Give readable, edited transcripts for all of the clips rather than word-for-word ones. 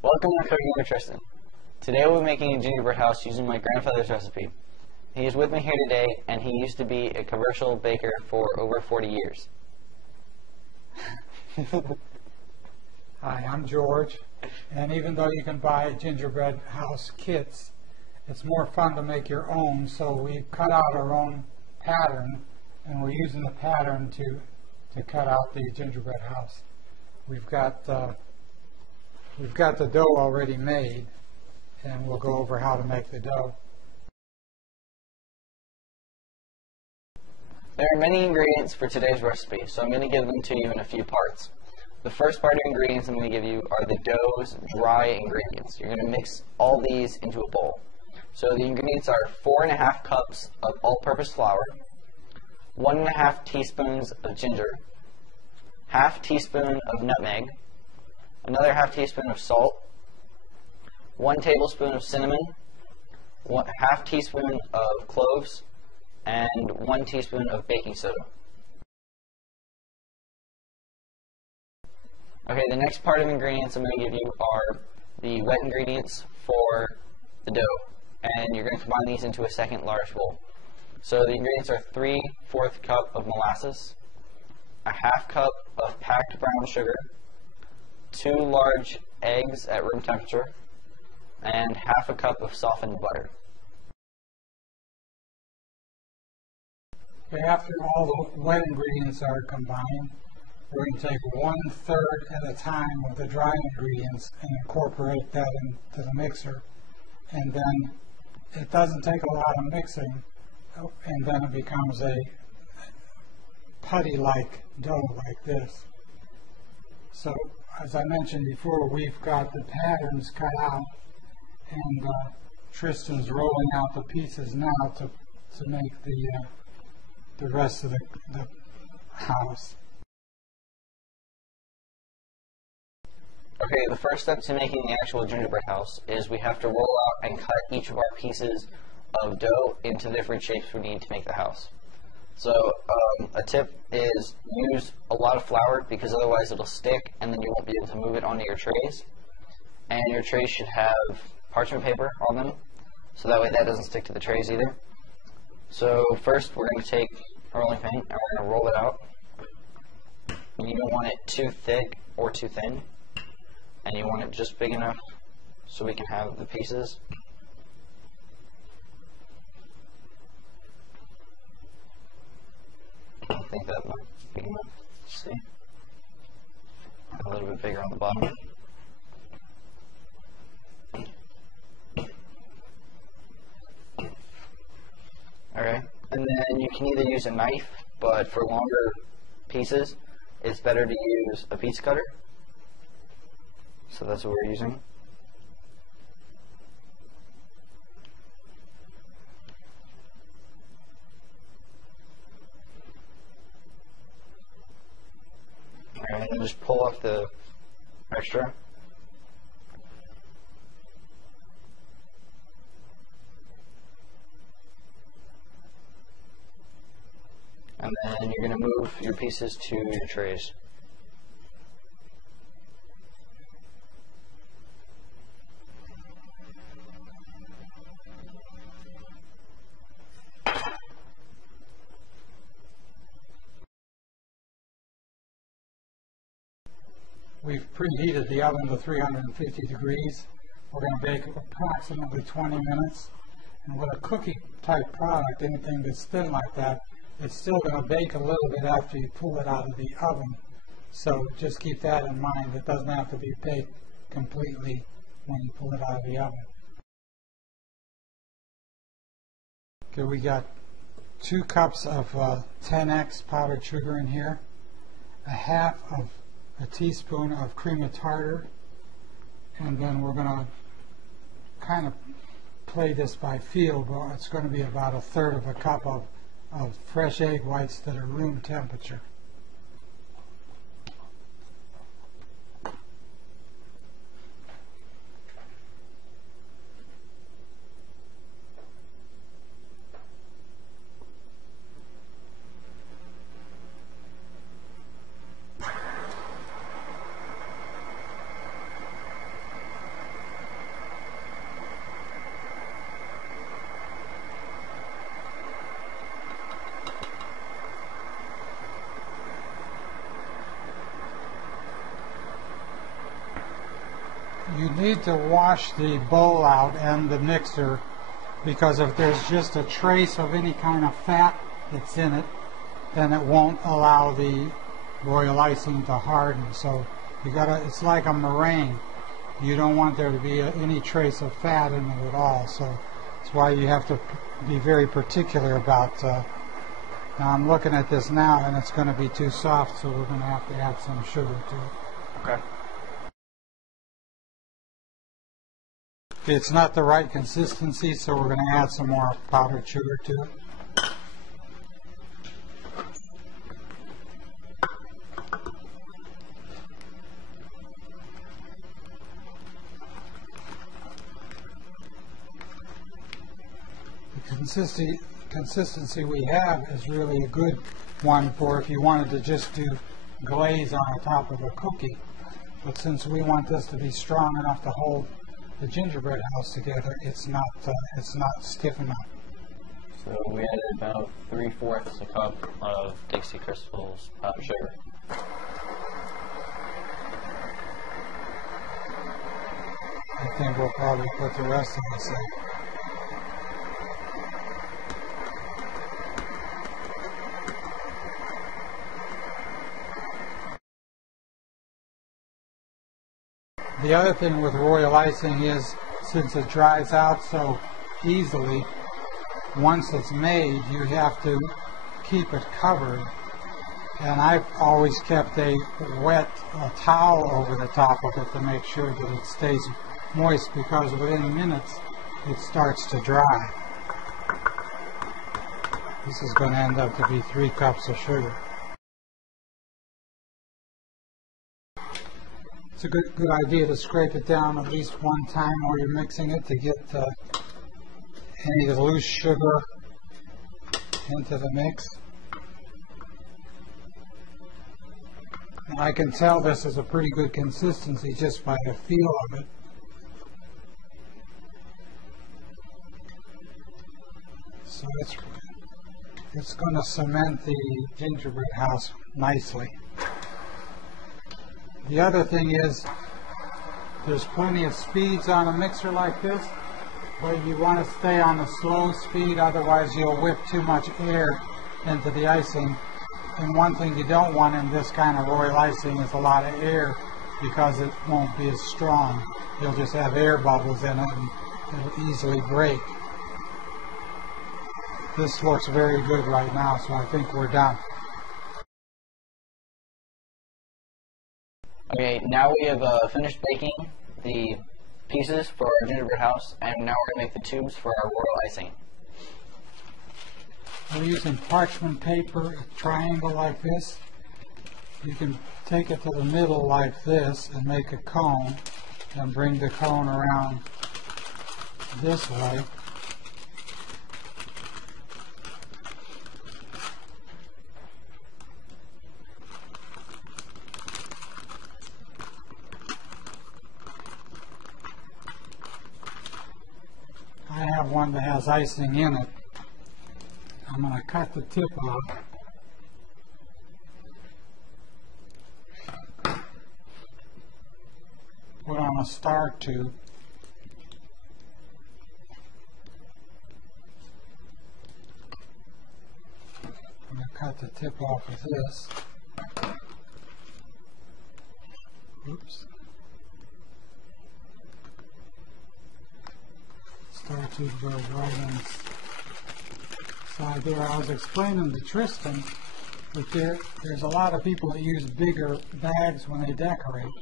Welcome to Cooking with Tristan. Today we'll be making a gingerbread house using my grandfather's recipe. He is with me here today, and he used to be a commercial baker for over 40 years. Hi, I'm George, and even though you can buy gingerbread house kits, it's more fun to make your own, so we cut out our own pattern, and we're using the pattern to cut out the gingerbread house. We've got the dough already made, and we'll go over how to make the dough. There are many ingredients for today's recipe, so I'm going to give them to you in a few parts. The first part of ingredients I'm going to give you are the dough's dry ingredients. You're going to mix all these into a bowl. So the ingredients are 4½ cups of all-purpose flour, 1½ teaspoons of ginger, ½ teaspoon of nutmeg, another ½ teaspoon of salt, 1 tablespoon of cinnamon, ½ teaspoon of cloves, and 1 teaspoon of baking soda. Okay, the next part of ingredients I'm going to give you are the wet ingredients for the dough, and you're going to combine these into a second large bowl. So the ingredients are 3/4 cup of molasses, a ½ cup of packed brown sugar, 2 large eggs at room temperature, and ½ cup of softened butter. Okay, after all the wet ingredients are combined, we're going to take 1/3 at a time of the dry ingredients and incorporate that into the mixer. And then it doesn't take a lot of mixing, and then it becomes a putty-like dough like this. So, as I mentioned before, we've got the patterns cut out, and Tristan's rolling out the pieces now to make the rest of the house. Okay, the first step to making the actual gingerbread house is we have to roll out and cut each of our pieces of dough into different shapes we need to make the house. So a tip is use a lot of flour, because otherwise it'll stick and then you won't be able to move it onto your trays. And your trays should have parchment paper on them, so that way that doesn't stick to the trays either. So first we're going to take a rolling pin and we're going to roll it out. You don't want it too thick or too thin, and you want it just big enough so we can have the pieces. I think that might be enough. Let's see. A little bit bigger on the bottom. Okay, and then you can either use a knife, but for longer pieces, it's better to use a pizza cutter. So that's what we're using. Alright, and just pull off the extra. And then you're going to move your pieces to your trays. We've preheated the oven to 350 degrees. We're going to bake approximately 20 minutes. And with a cookie type product, anything that's thin like that, it's still going to bake a little bit after you pull it out of the oven. So just keep that in mind. It doesn't have to be baked completely when you pull it out of the oven. Okay, we got 2 cups of 10x powdered sugar in here, a teaspoon of cream of tartar, and then we're going to kind of play this by feel, but it's going to be about 1/3 of a cup of fresh egg whites that are room temperature. need to wash the bowl out and the mixer, because if there's just a trace of any kind of fat that's in it, then it won't allow the royal icing to harden. So you gotta, it's like a meringue. You don't want there to be any trace of fat in it at all. So that's why you have to be very particular about. Now I'm looking at this now, and it's going to be too soft, so we're going to have to add some sugar to it. Okay. It's not the right consistency, so we're going to add some more powdered sugar to it. The consistency we have is really a good one for if you wanted to just do glaze on the top of a cookie. But since we want this to be strong enough to hold the gingerbread house together, it's not stiff enough. So we added about 3/4 a cup of Dixie Crystals powdered sugar. I think we'll probably put the rest of this in. The other thing with royal icing is, since it dries out so easily, once it's made, you have to keep it covered. And I've always kept a wet towel over the top of it to make sure that it stays moist, because within minutes it starts to dry. This is going to end up to be 3 cups of sugar. It's a good idea to scrape it down at least one time while you're mixing it to get any loose sugar into the mix. And I can tell this is a pretty good consistency just by the feel of it. So it's going to cement the gingerbread house nicely. The other thing is, there's plenty of speeds on a mixer like this, but you want to stay on a slow speed, otherwise you'll whip too much air into the icing. And one thing you don't want in this kind of royal icing is a lot of air, because it won't be as strong. You'll just have air bubbles in it and it'll easily break. This looks very good right now, so I think we're done. Okay, now we have finished baking the pieces for our gingerbread house, and now we're going to make the tubes for our royal icing. We're using parchment paper, a triangle like this. You can take it to the middle like this and make a cone, and bring the cone around this way. I have one that has icing in it. I'm going to cut the tip off. Put on a star tube. I'm going to cut the tip off with this. Oops. Star tube goes right on the side there. I was explaining to Tristan that there's a lot of people that use bigger bags when they decorate.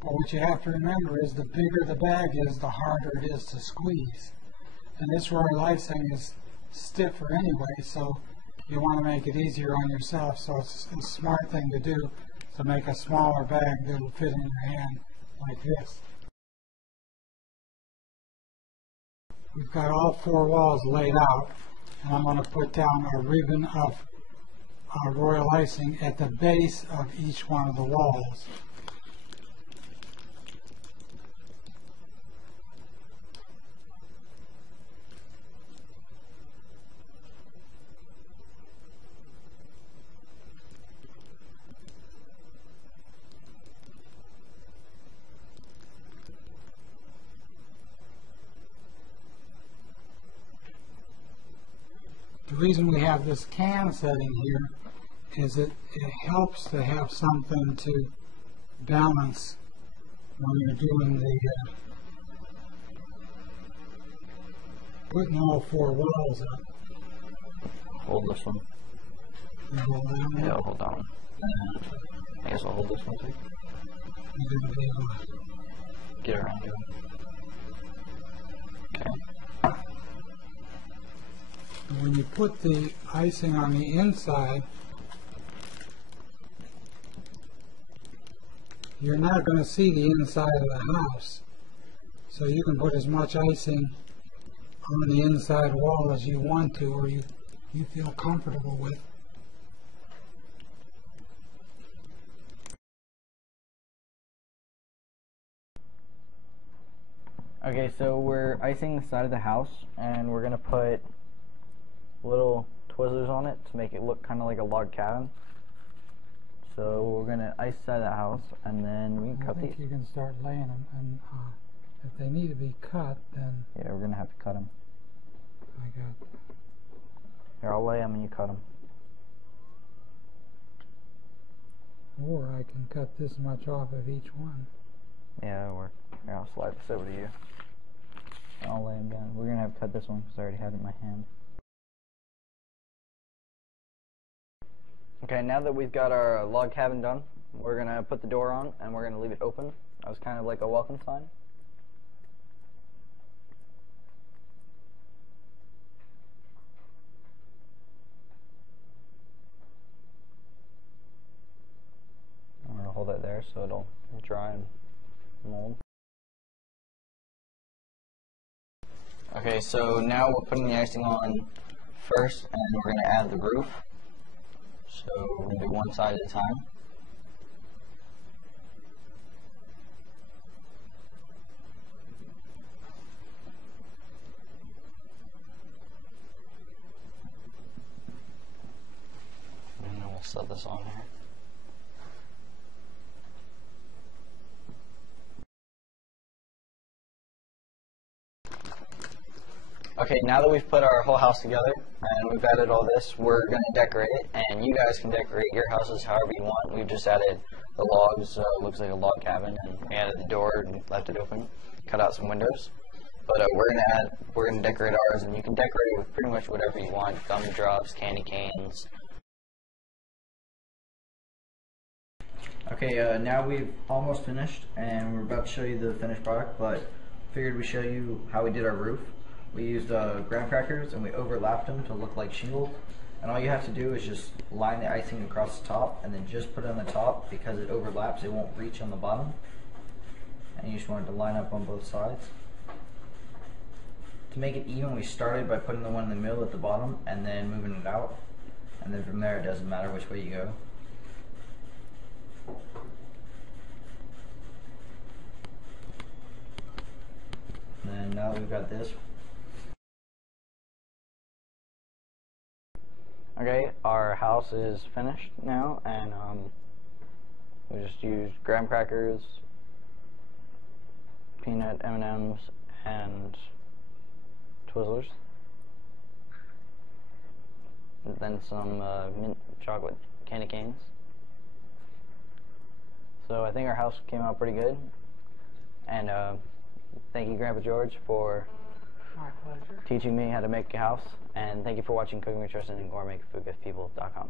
But what you have to remember is the bigger the bag is, the harder it is to squeeze. And this royal icing is stiffer anyway, so you want to make it easier on yourself. So it's a smart thing to do, to make a smaller bag that will fit in your hand like this. We've got all 4 walls laid out, and I'm going to put down a ribbon of royal icing at the base of each one of the walls. the reason we have this can setting here is it helps to have something to balance when you're doing the putting all four walls up. Hold this one. You hold that one? Yeah, I'll hold that one. I guess I'll hold this one too. You're going to be able to Get around here. Okay. when you put the icing on the inside, you're not going to see the inside of the house. So you can put as much icing on the inside wall as you want to, or you feel comfortable with. Okay, so we're icing the side of the house, and we're gonna put little Twizzlers on it to make it look kind of like a log cabin. So we're gonna ice the side of the house, and then we can cut I think these. you can start laying them, and if they need to be cut, then Yeah, we're gonna have to cut them. I got. Here, I'll lay them and you cut them. Or I can cut this much off of each one. Yeah, that'll work. Here, I'll slide this over to you. I'll lay them down. We're gonna have to cut this one because I already had it in my hand. Okay, now that we've got our log cabin done, we're gonna put the door on and we're gonna leave it open. That was kind of like a welcome sign. I'm gonna hold it there so it'll dry and mold. Okay, so now we're putting the icing on first, and we're going to add the roof. So we're going to do one side at a time. And then we'll set this on here. Okay, now that we've put our whole house together and we've added all this, we're going to decorate it, and you guys can decorate your houses however you want. We've just added the logs, so it looks like a log cabin, and we added the door and left it open, cut out some windows. But we're going to decorate ours, and you can decorate it with pretty much whatever you want: gumdrops, candy canes. Okay, now we've almost finished, and we're about to show you the finished product, but figured we'd show you how we did our roof. We used graham crackers and we overlapped them to look like shingles. And all you have to do is just line the icing across the top and then just put it on the top. Because it overlaps, it won't reach on the bottom. And you just want it to line up on both sides. To make it even, we started by putting the one in the middle at the bottom and then moving it out. And then from there, it doesn't matter which way you go. And then now that we've got this. Okay, our house is finished now, and we just used graham crackers, peanut M&Ms, and Twizzlers, and then some mint chocolate candy canes. So I think our house came out pretty good, and thank you, Grandpa George, for My pleasure. teaching me how to make a house, and thank you for watching Cooking with Tristan and GourmetFoodGiftPeople.com.